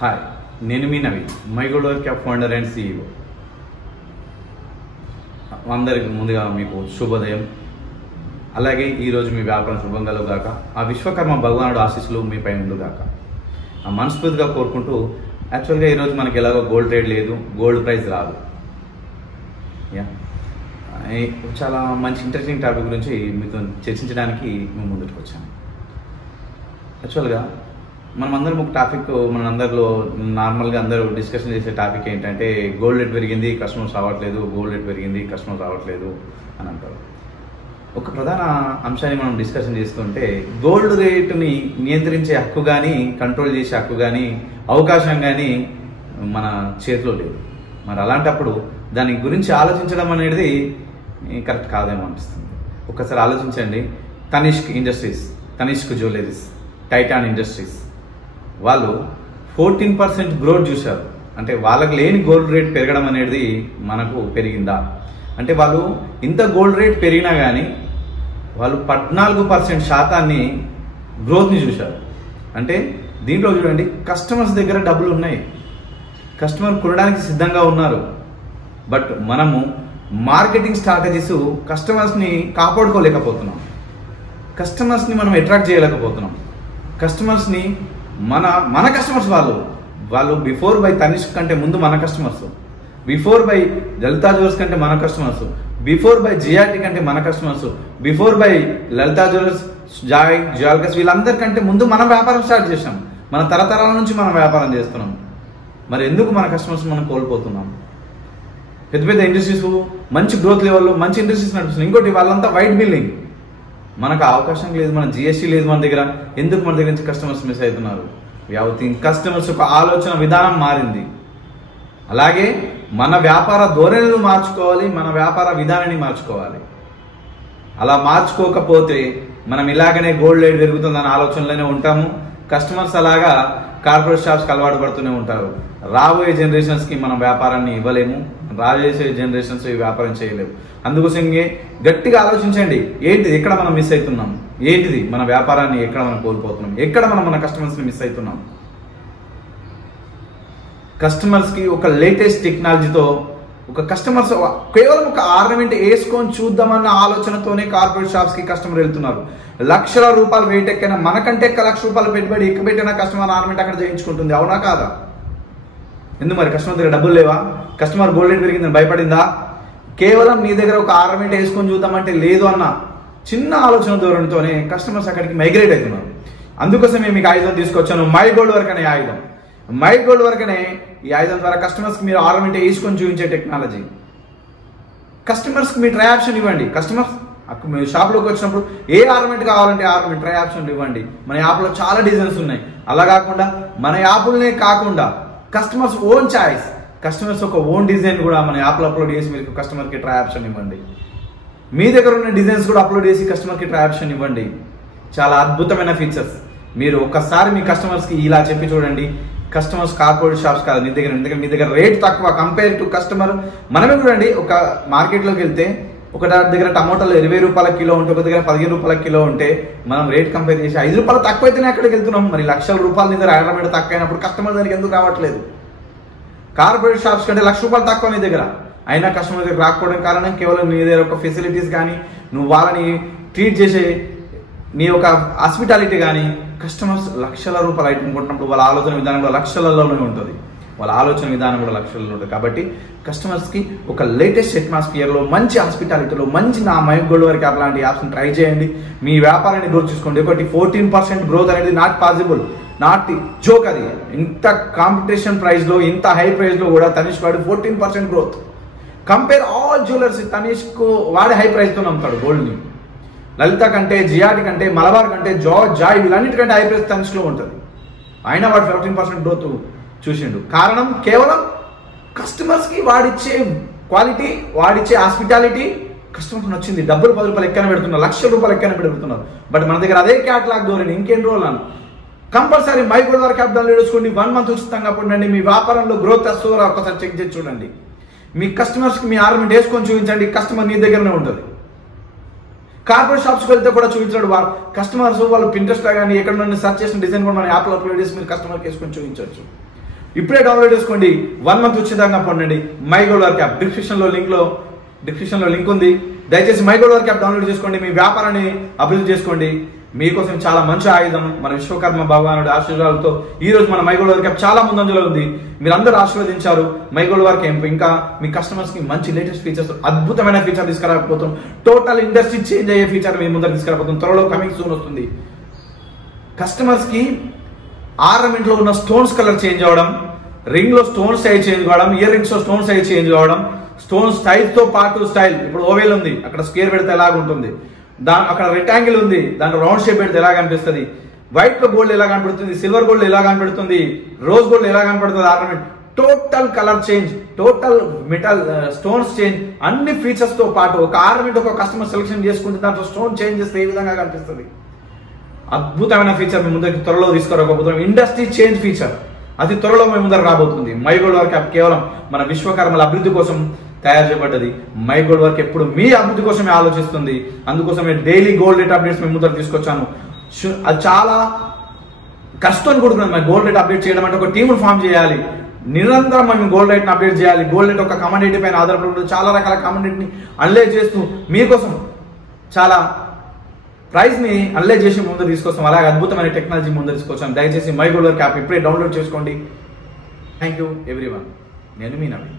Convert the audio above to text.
Hi, నేను మీ Naveen, my gold work app founder and CEO. అందరికి ముందుగా మీకు శుభోదయం. అలాగే ఈరోజు మీ వ్యాపారం శుభం కలుగుగాక, ఆ విశ్వకర్మ భగవానుడు ఆశీస్సులు మీ పైన ఉండుగాక ఆ మనస్ఫూర్తిగా కోరుకుంటూ, యాక్చువల్గా ఈరోజు మనకి ఎలాగో గోల్డ్ రేట్ లేదు, గోల్డ్ ప్రైస్ రాదు. చాలా మంచి ఇంట్రెస్టింగ్ టాపిక్ గురించి మీతో చర్చించడానికి మేము ముందుకు వచ్చాము. యాక్చువల్గా మనమందరం ఒక టాపిక్, మనందరిలో నార్మల్గా అందరూ డిస్కషన్ చేసే టాపిక్ ఏంటంటే గోల్డ్ రేట్ పెరిగింది, కస్టమర్స్ రావట్లేదు, గోల్డ్ రేట్ పెరిగింది, కస్టమర్స్ రావట్లేదు అని అంటారు. ఒక ప్రధాన అంశాన్ని మనం డిస్కషన్ చేస్తుంటే, గోల్డ్ రేటుని నియంత్రించే హక్కు కానీ, కంట్రోల్ చేసే హక్కు కానీ, అవకాశం కానీ మన చేతిలో లేదు. మరి అలాంటప్పుడు దాని గురించి ఆలోచించడం అనేది కరెక్ట్ కాదేమో అనిపిస్తుంది. ఒక్కసారి ఆలోచించండి. Tanishq industries, Tanishq jewelleries, Titan industries వాళ్ళు 14% గ్రోత్ చూశారు. అంటే వాళ్ళకి లేని గోల్డ్ రేట్ పెరగడం అనేది మనకు పెరిగిందా? అంటే వాళ్ళు ఇంత గోల్డ్ రేట్ పెరిగినా కానీ వాళ్ళు 14% శాతాన్ని గ్రోత్ని చూశారు. అంటే దీంట్లో చూడండి, కస్టమర్స్ దగ్గర డబ్బులు ఉన్నాయి, కస్టమర్ కొనడానికి సిద్ధంగా ఉన్నారు. బట్ మనము మార్కెటింగ్ స్ట్రాటజీస్ కస్టమర్స్ని కాపాడుకోలేకపోతున్నాం, కస్టమర్స్ని మనం అట్రాక్ట్ చేయలేకపోతున్నాం. కస్టమర్స్ని మన కస్టమర్స్ వాళ్ళు బిఫోర్ బై తనిష్క్ కంటే ముందు మన customers, before buy Lalitha jewellers కంటే మన కస్టమర్స్, బిఫోర్ బై జిఆర్టీ కంటే మన customers, before buy Lalitha jewellers, jewellers వీళ్ళందరికంటే ముందు మనం వ్యాపారం స్టార్ట్ చేసాం. మన తరతరాల నుంచి మనం వ్యాపారం చేస్తున్నాం. మరి ఎందుకు మన కస్టమర్స్ మనం కోల్పోతున్నాం? పెద్ద పెద్ద ఇండస్ట్రీస్ మంచి గ్రోత్ లెవెల్లో మంచి ఇండస్ట్రీస్ నడుస్తున్నాయి. ఇంకోటి వాళ్ళంతా వైట్ బిల్లింగ్, మనకు అవకాశం లేదు, మన జిఎస్టీ లేదు మన దగ్గర. ఎందుకు మన దగ్గర నుంచి కస్టమర్స్ మిస్ అవుతున్నారు? కస్టమర్స్ యొక్క ఆలోచన విధానం మారింది. అలాగే మన వ్యాపార ధోరణులు మార్చుకోవాలి, మన వ్యాపార విధానాన్ని మార్చుకోవాలి. అలా మార్చుకోకపోతే మనం ఇలాగనే గోల్డ్ రేట్ పెరుగుతుందన్న ఆలోచనలోనే ఉంటాము. కస్టమర్స్ అలాగా కార్పొరేట్ షాప్స్కి అలవాటు పడుతూనే ఉంటారు. రాబోయే జనరేషన్స్కి మనం వ్యాపారాన్ని ఇవ్వలేము, రాబోయే జనరేషన్స్ ఈ వ్యాపారం చేయలేము. అందుకోసం గట్టిగా ఆలోచించండి, ఏంటిది ఎక్కడ మనం మిస్ అవుతున్నాం, ఏంటిది మన వ్యాపారాన్ని ఎక్కడ మనం కోల్పోతున్నాం, ఎక్కడ మనం మన కస్టమర్స్ని మిస్ అవుతున్నాం. కస్టమర్స్కి ఒక లేటెస్ట్ టెక్నాలజీతో ఒక కస్టమర్స్ కేవలం ఒక ఆర్నమెంట్ వేసుకొని చూద్దామన్న ఆలోచనతోనే కార్పొరేట్ షాప్స్కి కస్టమర్ వెళ్తున్నారు. లక్షల రూపాయలు రేట్ ఎక్కైనా మనకంటే ₹1,00,000 పెట్టుబడి ఎక్కబెట్టిన కస్టమర్ ఆర్నమెంట్ అక్కడ చేయించుకుంటుంది. అవునా కాదా? ఎందుకు మరి కస్టమర్ దగ్గర డబ్బులు లేవా? కస్టమర్ గోల్డ్ రేట్ పెరిగిందని భయపడిందా? కేవలం నీ దగ్గర ఒక ఆర్నమెంట్ వేసుకొని చూద్దామంటే లేదు అన్న చిన్న ఆలోచన ధోరణితోనే కస్టమర్స్ అక్కడికి మైగ్రేట్ అవుతున్నారు. అందుకోసమే మీకు ఆయుధం తీసుకొచ్చాను, మై గోల్డ్ వర్క్ అనే ఆయుధం. మై గోల్డ్ వర్క్ అనే ఈ ఆయుధం ద్వారా కస్టమర్స్కి మీరు ఆర్నమెంట్ వేసుకొని చూపించే టెక్నాలజీ. కస్టమర్స్కి మీ ట్రై ఆప్షన్ ఇవ్వండి. కస్టమర్స్ మీ షాప్లోకి వచ్చినప్పుడు ఏ ఆర్నమెంట్ కావాలంటే ఆర్నమెంట్ ట్రై ఆప్షన్ ఇవ్వండి. మన యాప్లో చాలా డిజైన్స్ ఉన్నాయి. అలా కాకుండా మన యాప్లనే కాకుండా కస్టమర్స్ ఓన్ చాయిస్, కస్టమర్స్ ఒక ఓన్ డిజైన్ కూడా మన యాప్లో అప్లోడ్ చేసి మీరు కస్టమర్కి ట్రై ఆప్షన్ ఇవ్వండి. మీ దగ్గర ఉన్న డిజైన్స్ కూడా అప్లోడ్ చేసి కస్టమర్కి ట్రై ఆప్షన్ ఇవ్వండి. చాలా అద్భుతమైన ఫీచర్స్. మీరు ఒక్కసారి మీ కస్టమర్స్కి ఇలా చెప్పి చూడండి. కస్టమర్స్ కార్పొరేట్ షాప్స్ కాదు, మీ దగ్గర రేట్ తక్కువ కంపేర్ టు కస్టమర్. మనమే చూడండి, ఒక మార్కెట్లోకి వెళ్తే ఒక దగ్గర టమాటాలు ₹20 కిలో ఉంటే, ఒక దగ్గర ₹15 కిలో ఉంటే, మనం రేట్ కంపేర్ చేసి ₹5 తక్కువైతేనే అక్కడికి వెళ్తున్నాం. మరి ₹1,00,000 దగ్గర ఆర్నమెంట్ తక్కువ అయినప్పుడు కస్టమర్ దగ్గరికి ఎందుకు రావట్లేదు? కార్పొరేట్ షాప్స్ కంటే ₹1,00,000 తక్కువ నీ దగ్గర అయినా కస్టమర్ దగ్గర రాకపోవడం కారణం కేవలం నీ దగ్గర ఒక ఫెసిలిటీస్ కానీ, నువ్వు వాళ్ళని ట్రీట్ చేసే నీ యొక్క హాస్పిటాలిటీ కానీ. కస్టమర్స్ ₹1,00,000 ఐటమ్ కొంటున్నప్పుడు వాళ్ళ ఆలోచన విధానం కూడా లక్షలలోనే ఉంటుంది, వాళ్ళ ఆలోచన విధానం కూడా లక్షలలో ఉంటుంది. కాబట్టి కస్టమర్స్కి ఒక లేటెస్ట్ అట్మాస్ఫియర్లో, మంచి హాస్పిటాలిటీలో, మంచి నా మై గోల్డ్ వర్క్ యాప్ లాంటి యాప్స్ని ట్రై చేయండి. మీ వ్యాపారాన్ని గ్రోత్ చేసుకోండి. ఒకటి 14% గ్రోత్ అనేది నాట్ పాసిబుల్, నాట్ జోక్. అది ఇంత కాంపిటీషన్ ప్రైస్లో, ఇంత హై ప్రైస్లో కూడా తనిష్క్ వాడు 14% growth. Compare all jewellers, Tanishq వాడే హై ప్రైస్తో అమ్ముతాడు గోల్డ్ని. లలిత కంటే, జిఆర్టీ కంటే, మలబార్ కంటే, జాయ్ వీళ్ళన్నిటికంటే హై ప్రైస్ తనిష్క్లో ఉంటుంది. అయినా వాడు 14% గ్రోత్ చూసిండు. కారణం కేవలం కస్టమర్స్కి వాడిచ్చే క్వాలిటీ, వాడిచ్చే హాస్పిటాలిటీ కస్టమర్స్ నచ్చింది. డబ్బులు ₹10 ఎక్కన పెడుతున్నారు, ₹1,00,000 ఎక్కన పెడుతున్నారు. బట్ మన దగ్గర అదే క్యాటలాగ్ ధోరణి ఇంకేం రోజులు అని compulsory my gold work app download చేసుకోండి. 1 మంత్ ఉచితంగా పొందండి. మీ వ్యాపారంలో గ్రోత్ వస్తుందో ఒకసారి చెక్ చేసి చూడండి. మీ కస్టమర్స్కి మీ ఆర్నమెంట్ వేసుకొని చూపించండి. కస్టమర్ నీ దగ్గరనే ఉంటుంది. కార్పొరేట్ షాప్స్కి వెళ్తే కూడా చూపించాడు కస్టమర్స్ వాళ్ళు పింట్రెస్ట్ కానీ ఎక్కడ నుండి సెర్చ్ చేసిన డిజైన్ కూడా మన యాప్లో అప్లోడ్ చేసి మీరు కస్టమర్కి వేసుకొని చూపించవచ్చు. ఇప్పుడే డౌన్లోడ్ చేసుకోండి. 1 month ఉచితంగా పొందండి. My gold work app description లో లింక్ ఉంది. దయచేసి my gold work app download చేసుకోండి. మీ వ్యాపారాన్ని అభివృద్ధి చేసుకోండి. మీకోసం చాలా మంచి ఆయుధం మన విశ్వకర్మ భగవానుడి ఆశీర్వాదాలతో ఈ రోజు మన మై గోల్డ్ వర్క్ యాప్ చాలా ముందంజలో ఉంది. మీరందరూ ఆశీర్వదించారు. మై గోల్డ్ వర్క్ యాప్ ఇంకా మీ కస్టమర్స్ కి మంచి లేటెస్ట్ ఫీచర్స్, అద్భుతమైన ఫీచర్ తీసుకురాకపోతాం. టోటల్ ఇండస్ట్రీ చేంజ్ అయ్యే ఫీచర్ మీ ముందర తీసుకురాకపోతాం. త్వరలో కమింగ్ సూన్ వస్తుంది. కస్టమర్స్ కి ఆర్నమెంట్ లో ఉన్న స్టోన్స్ కలర్ చేంజ్ అవ్వడం, రింగ్ లో స్టోన్ సైజ్ చేంజ్ కావడం, ఇయర్ రింగ్స్ లో స్టోన్ సైజ్ చేంజ్ కావడం, స్టోన్ స్టైల్ తో పాటు స్టైల్. ఇప్పుడు ఓవెల్ ఉంది, అక్కడ స్క్వేర్ పెడితే ఎలాగ ఉంటుంది, అక్కడ రెక్టాంగిల్ ఉంది, దాంట్లో రౌండ్ షేప్ పెడితే ఎలా కనిపిస్తుంది, వైట్ లో గోల్డ్ ఎలా కనపడుతుంది, సిల్వర్ గోల్డ్ ఎలా కనపడుతుంది, రోజ్ గోల్డ్ ఎలా కనపడుతుంది, ornament total colour change, total metal stones change, అన్ని ఫీచర్స్ తో పాటు ఒక ఆర్నమెంట్ ఒక కస్టమర్ సెలెక్షన్ చేసుకుంటే దాంట్లో స్టోన్ చేంజ్ చేస్తే ఏ విధంగా కనిపిస్తుంది. అద్భుతమైన ఫీచర్ మీ ముందరికి త్వరలో తీసుకురాకపోతున్నాం. ఇండస్ట్రీ చేంజ్ ఫీచర్ అది త్వరలో మీ ముందర రాబోతుంది. మై గోల్డ్ వర్క్ యాప్ కేవలం మన విశ్వకర్మల అభివృద్ధి కోసం తయారు చేయబడ్డది. మై గోల్డ్ వర్క్ ఎప్పుడు మీ అభివృద్ధి కోసమే ఆలోచిస్తుంది. అందుకోసమే డైలీ గోల్డ్ రేట్ అప్డేట్స్ మీ ముందర తీసుకొచ్చాను. అది చాలా కష్టం కూడుకున్నది. గోల్డ్ రేట్ అప్డేట్ చేయడం అంటే ఒక టీమును ఫామ్ చేయాలి. నిరంతరం మనం గోల్డ్ రేట్ని అప్డేట్ చేయాలి. గోల్డ్ రేట్ ఒక కమోడిటీ పైన ఆధారపడి ఉంటుంది. చాలా రకాల కమోడిటీని అనలైజ్ చేస్తూ మీకోసం చాలా ప్రైస్ ని అనలైజ్ చేసి ముందు తీసుకొస్తాం. అలాగే అద్భుతమైన టెక్నాలజీ ముందు తీసుకొచ్చాం. దయచేసి మై గోల్డ్ వర్క్ యాప్ ఇప్పుడే డౌన్లోడ్ చేసుకోండి. Thank you everyone. నేను మీ నవీన్.